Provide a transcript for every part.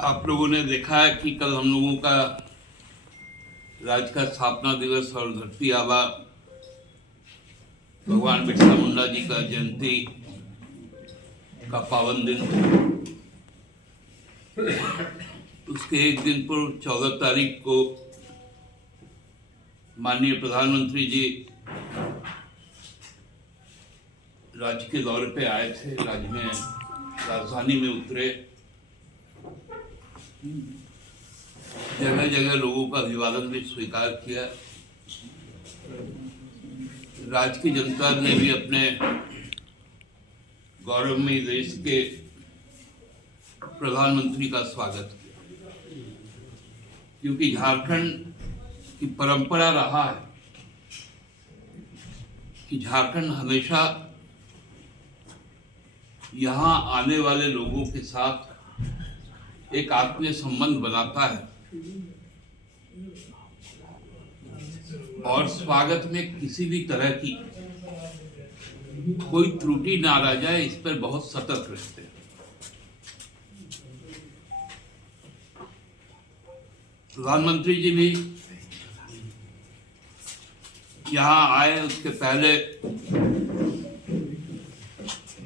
आप लोगों ने देखा है कि कल हम लोगों का राज्य का स्थापना दिवस और धरती आबा भगवान बिरसा मुंडा जी का जयंती का पावन दिन। उसके एक दिन पूर्व 14 तारीख को माननीय प्रधानमंत्री जी राज्य के दौरे पे आए थे। राज्य में राजधानी में उतरे, जगह जगह लोगों का अभिवादन भी स्वीकार किया। राज्य की जनता ने भी अपने गौरवमयी देश के प्रधानमंत्री का स्वागत किया, क्योंकि झारखंड की परंपरा रहा है कि झारखंड हमेशा यहाँ आने वाले लोगों के साथ एक आत्मीय संबंध बनाता है और स्वागत में किसी भी तरह की कोई त्रुटि ना रह जाए, इस पर बहुत सतर्क रहते हैं। प्रधानमंत्री जी भी यहाँ आए, उसके पहले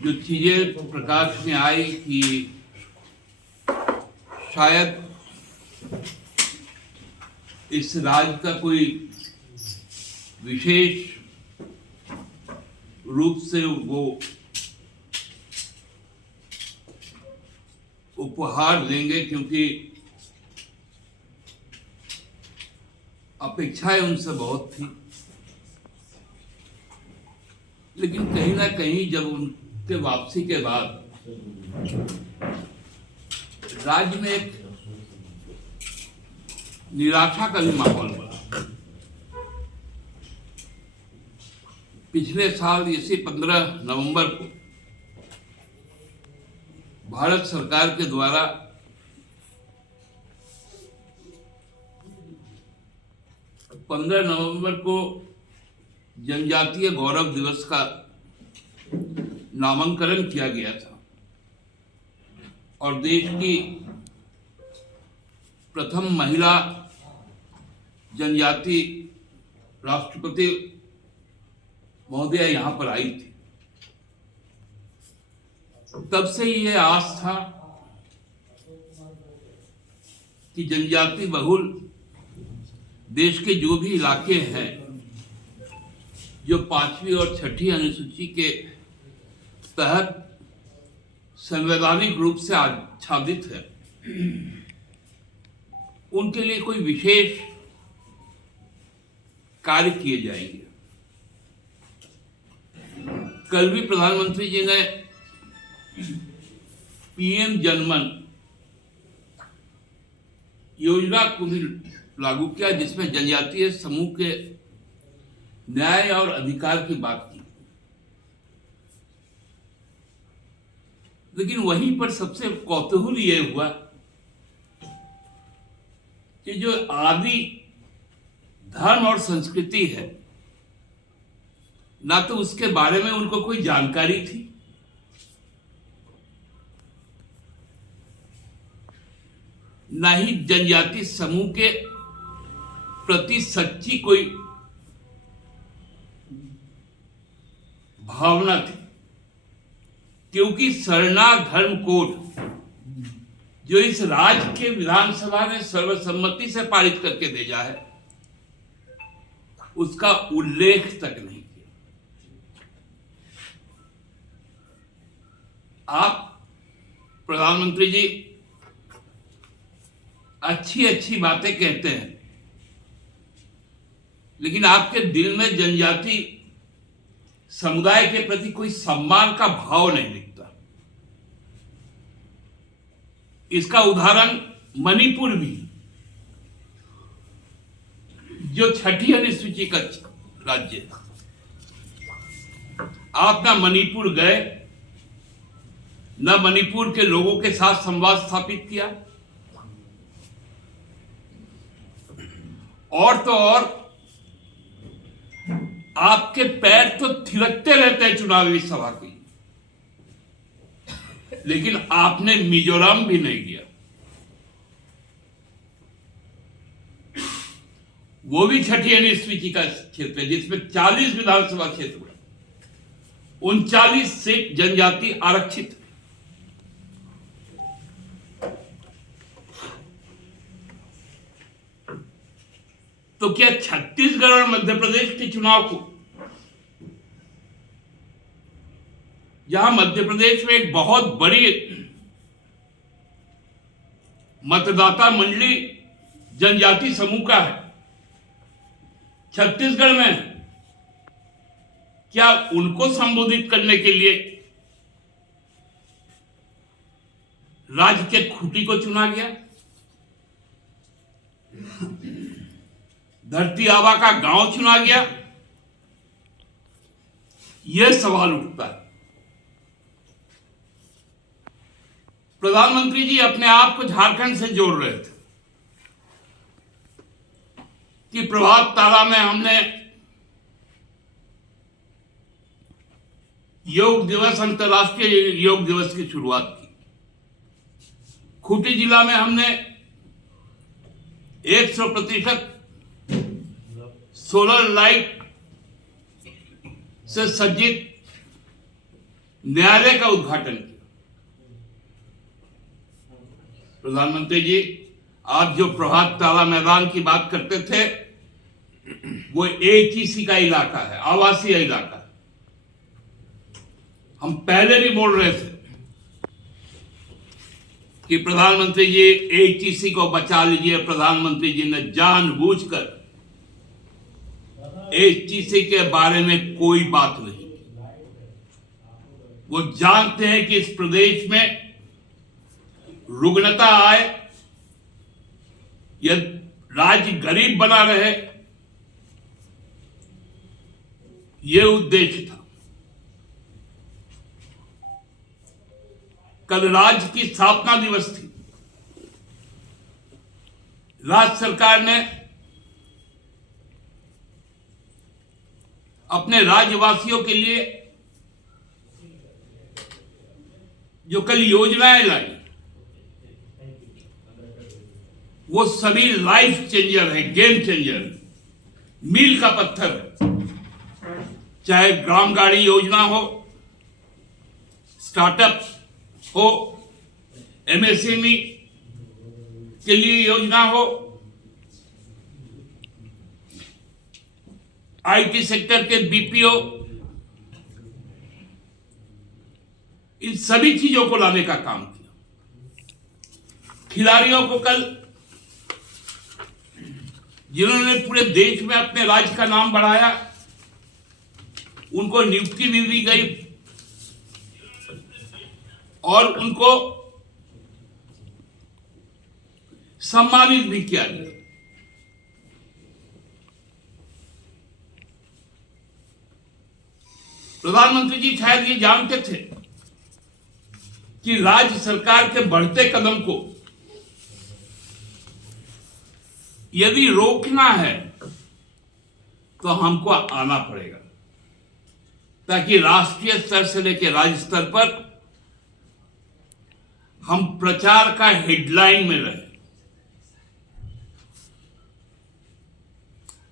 जो चीजें प्रकाश में आई कि शायद इस राज्य का कोई विशेष रूप से वो उपहार देंगे, क्योंकि अपेक्षाएं उनसे बहुत थी। लेकिन कहीं ना कहीं जब उनके वापसी के बाद राज्य में एक निराशा का भी माहौल बना। पिछले साल इसी 15 नवंबर को भारत सरकार के द्वारा नवंबर को जनजातीय गौरव दिवस का नामांकन किया गया था और देश की प्रथम महिला जनजाति राष्ट्रपति महोदया यहाँ पर आई थी। तब से ये आस था कि जनजाति बहुल देश के जो भी इलाके हैं जो 5वीं और 6ठी अनुसूची के तहत संवैधानिक रूप से आच्छादित है, उनके लिए कोई विशेष कार्य किए जाएंगे। कल भी प्रधानमंत्री जी ने पीएम जनमन योजना को भी लागू किया, जिसमें जनजातीय समूह के न्याय और अधिकार की बात की। लेकिन वहीं पर सबसे कौतूहल ये हुआ कि जो आदि धर्म और संस्कृति है, ना तो उसके बारे में उनको कोई जानकारी थी, ना ही जनजाति समूह के प्रति सच्ची कोई भावना थी। क्योंकि शरणार्थ धर्म कोड जो इस राज्य के विधानसभा ने सर्वसम्मति से पारित करके भेजा है, उसका उल्लेख तक नहीं किया। आप प्रधानमंत्री जी अच्छी अच्छी बातें कहते हैं, लेकिन आपके दिल में जनजाति समुदाय के प्रति कोई सम्मान का भाव नहीं दिखता। इसका उदाहरण मणिपुर भी, जो 6ठी अनुसूची का राज्य है। आप ना मणिपुर गए, ना मणिपुर के लोगों के साथ संवाद स्थापित किया, और तो और आपके पैर तो थिरकते रहते हैं चुनावी सभा की, लेकिन आपने मिजोरम भी नहीं किया। वो भी छठी अनुसूची का क्षेत्र है, जिसमें 40 विधानसभा क्षेत्र में 39 सीट जनजाति आरक्षित। तो क्या छत्तीसगढ़ और मध्य प्रदेश के चुनाव को, जहां मध्य प्रदेश में एक बहुत बड़ी मतदाता मंडली जनजाति समूह का है, छत्तीसगढ़ में क्या उनको संबोधित करने के लिए राज्य के खूंटी को चुना गया? धरती आबा का गांव चुना गया? यह सवाल उठता है। प्रधानमंत्री जी अपने आप को झारखंड से जोड़ रहे थे कि प्रभात तारा में हमने योग दिवस, अंतर्राष्ट्रीय योग दिवस की शुरुआत की। खूंटी जिला में हमने 100% सोलर लाइट से सज्जित न्यायालय का उद्घाटन किया। प्रधानमंत्री जी, आप जो प्रभात तारा मैदान की बात करते थे, वो एचईसी का इलाका है, आवासीय इलाका है। हम पहले भी बोल रहे थे कि प्रधानमंत्री जी एचईसी को बचा लीजिए। प्रधानमंत्री जी ने जानबूझकर एचईसी के बारे में कोई बात नहीं। वो जानते हैं कि इस प्रदेश में रुग्णता आए, यह राज्य गरीब बना रहे, यह उद्देश्य था। कल राज्य की स्थापना दिवस थी। राज्य सरकार ने अपने राज्यवासियों के लिए जो कल योजनाएं लाई, वो सभी लाइफ चेंजर है, गेम चेंजर, मील का पत्थर है। चाहे ग्राम गाड़ी योजना हो, स्टार्टअप हो, एमएसएमई के लिए योजना हो, आईटी सेक्टर के बीपीओ, इन सभी चीजों को लाने का काम किया। खिलाड़ियों को कल, जिन्होंने पूरे देश में अपने राज्य का नाम बढ़ाया, उनको नियुक्ति भी दी गई और उनको सम्मानित भी किया गया। प्रधानमंत्री जी शायद ये जानते थे कि राज्य सरकार के बढ़ते कदम को यदि रोकना है तो हमको आना पड़ेगा, ताकि राष्ट्रीय स्तर से लेकर राज्य स्तर पर हम प्रचार का हेडलाइन में रहे,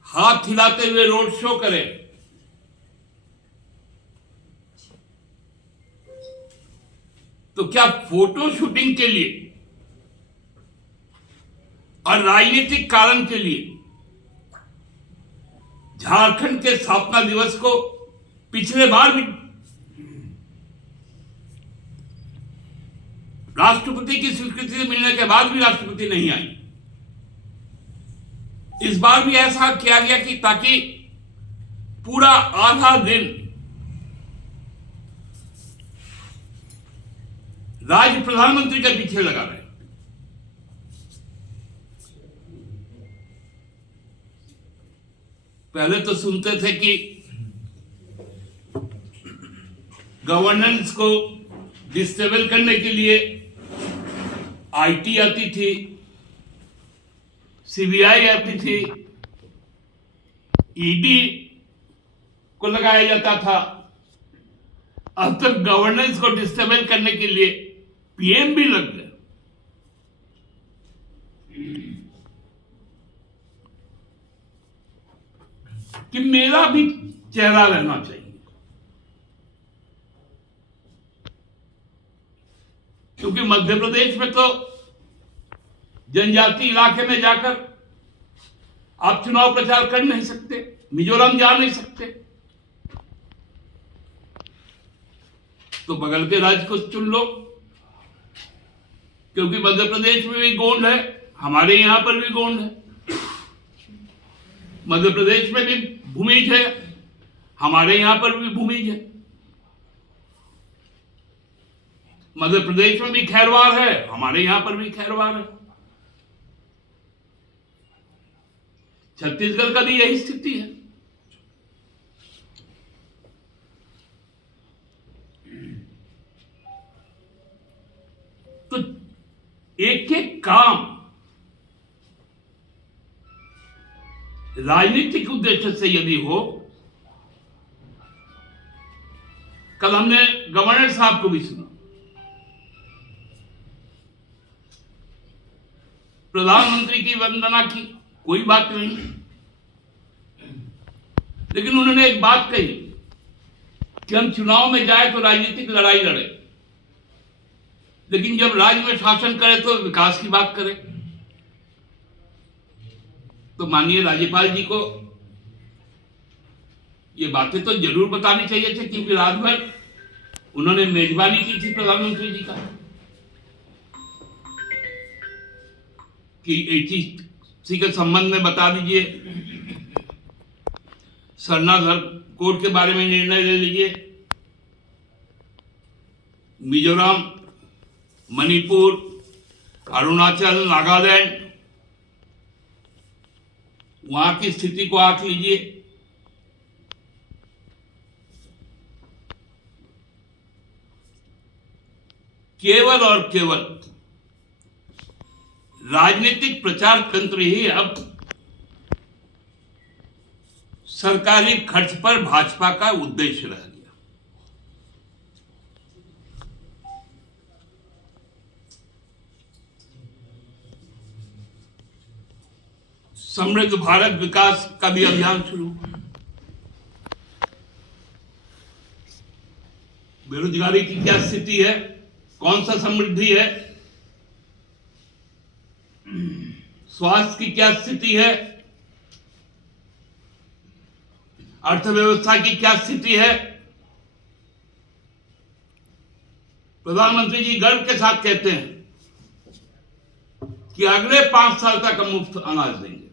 हाथ हिलाते हुए रोड शो करें। तो क्या फोटो शूटिंग के लिए और राजनीतिक कारण के लिए झारखंड के स्थापना दिवस को पिछले बार भी राष्ट्रपति की स्वीकृति मिलने के बाद भी राष्ट्रपति नहीं आई, इस बार भी ऐसा किया गया कि ताकि पूरा आधा दिन राज्य प्रधानमंत्री के पीछे लगा रहे। पहले तो सुनते थे कि गवर्नेंस को डिस्टेबल करने के लिए आईटी आती थी, सीबीआई आती थी, ईडी को लगाया जाता था। अब तक गवर्नेंस को डिस्टेबल करने के लिए पीएम भी लग गए। कि मेरा भी चेहरा रहना चाहिए। क्योंकि मध्य प्रदेश में तो जनजाति इलाके में जाकर आप चुनाव प्रचार कर नहीं सकते, मिजोरम जा नहीं सकते, तो बगल के राज्य को चुन लो। क्योंकि मध्य प्रदेश में भी गोंड है, हमारे यहां पर भी गोंड है। मध्य प्रदेश में भी भूमिज है, हमारे यहां पर भी भूमिज है। मध्य प्रदेश में भी खैरवार है, हमारे यहां पर भी खैरवार है। छत्तीसगढ़ का भी यही स्थिति है। तो एक एक काम राजनीतिक उद्देश्य से यदि हो, कल हमने गवर्नर साहब को भी सुना, प्रधानमंत्री की वंदना की, कोई बात नहीं, लेकिन उन्होंने एक बात कही कि हम चुनाव में जाए तो राजनीतिक लड़ाई लड़े, लेकिन जब राज्य में शासन करे तो विकास की बात करें। तो माननीय राज्यपाल जी को ये बातें तो जरूर बतानी चाहिए थी, क्योंकि रात भर उन्होंने मेजबानी की थी प्रधानमंत्री जी का कि एचईसी के संबंध में बता दीजिए, सरना धर्म कोड के बारे में निर्णय ले लीजिए, मिजोरम, मणिपुर, अरुणाचल, नागालैंड, वहां की स्थिति को आंक लीजिए। केवल और केवल राजनीतिक प्रचार तंत्र ही अब सरकारी खर्च पर भाजपा का उद्देश्य रह गया। समृद्ध भारत विकास का भी अभियान शुरू, बेरोजगारी की क्या स्थिति है, कौन सा समृद्धि है, स्वास्थ्य की क्या स्थिति है, अर्थव्यवस्था की क्या स्थिति है। प्रधानमंत्री जी गर्व के साथ कहते हैं कि अगले 5 साल तक हम मुफ्त अनाज देंगे।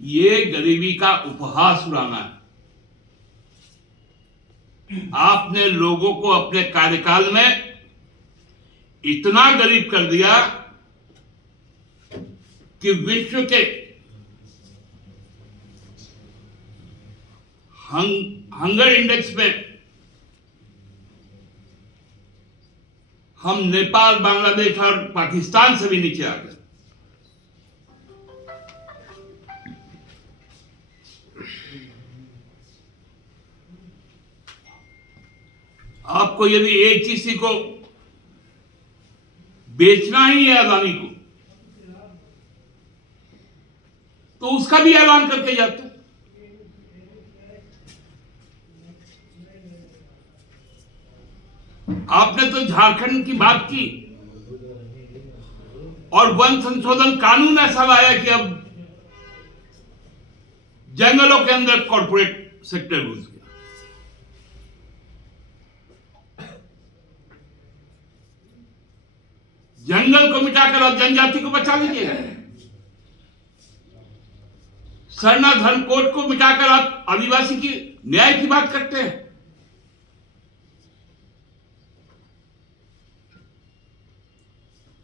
ये गरीबी का उपहास उड़ाना है। आपने लोगों को अपने कार्यकाल में इतना गरीब कर दिया कि विश्व के हंगर इंडेक्स में हम नेपाल, बांग्लादेश और पाकिस्तान से भी नीचे आ गए। आपको यदि एचईसी को बेचना ही है अदानी को, तो उसका भी ऐलान करके जाते। आपने तो झारखंड की बात की और वन संशोधन कानून ऐसा लाया कि अब जंगलों के अंदर कॉर्पोरेट सेक्टर घुस गया। जंगल को मिटाकर अब जनजाति को बचा लीजिएगा। सरना धर्म कोड को मिटाकर आप आदिवासी की न्याय की बात करते हैं।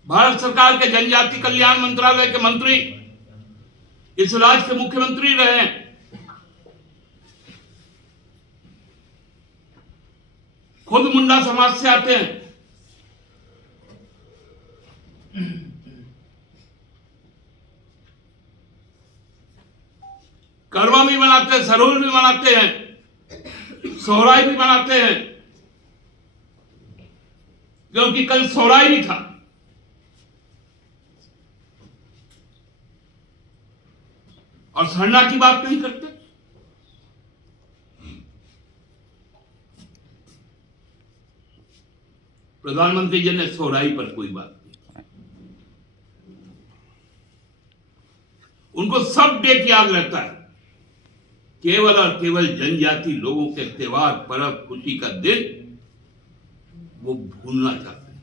भारत सरकार के जनजाति कल्याण मंत्रालय के मंत्री इस राज्य के मुख्यमंत्री रहे हैं। खुद मुंडा समाज से आते हैं। करवा भी मनाते हैं, सरोल भी मनाते हैं, सोहराई भी मनाते हैं, क्योंकि कल सोहराई भी था। और सरना की बात नहीं करते। प्रधानमंत्री जी ने सोहराई पर कोई बात नहीं, उनको सब डेट याद रहता है, केवल और केवल जनजाति लोगों के त्योहार, पर्व, खुशी का दिन वो भूलना चाहते हैं।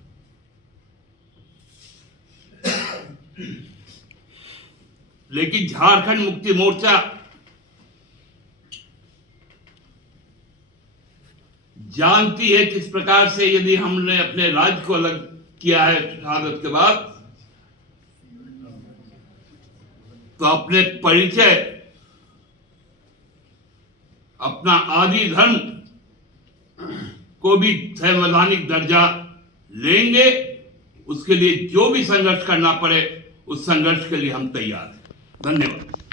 लेकिन झारखंड मुक्ति मोर्चा जानती है किस प्रकार से यदि हमने अपने राज्य को अलग किया है शहादत के बाद, तो अपने परिचय, अपना आदि धर्म को भी संवैधानिक दर्जा लेंगे। उसके लिए जो भी संघर्ष करना पड़े, उस संघर्ष के लिए हम तैयार हैं। धन्यवाद।